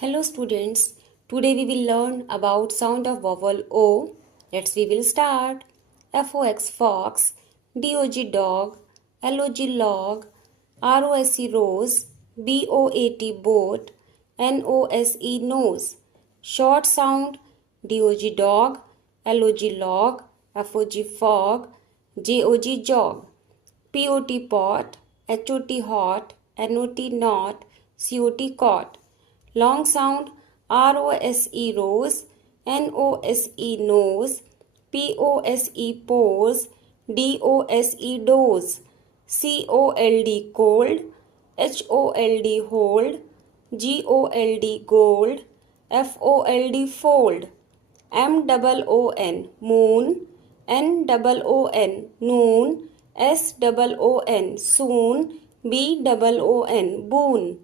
Hello students, today we will learn about sound of vowel O. We will start. Fox fox, dog dog, log log, roc rose, boat boat, nose nose. Short sound dog dog, log log, fog fog, jog jog. pot pot, hot hot, not not, cot cot. Long sound rose rose, nose nose, pose pose, dose dose, cold cold, hold hold, gold gold, fold fold. MOON moon, NOON noon, SOON soon, BOON boon.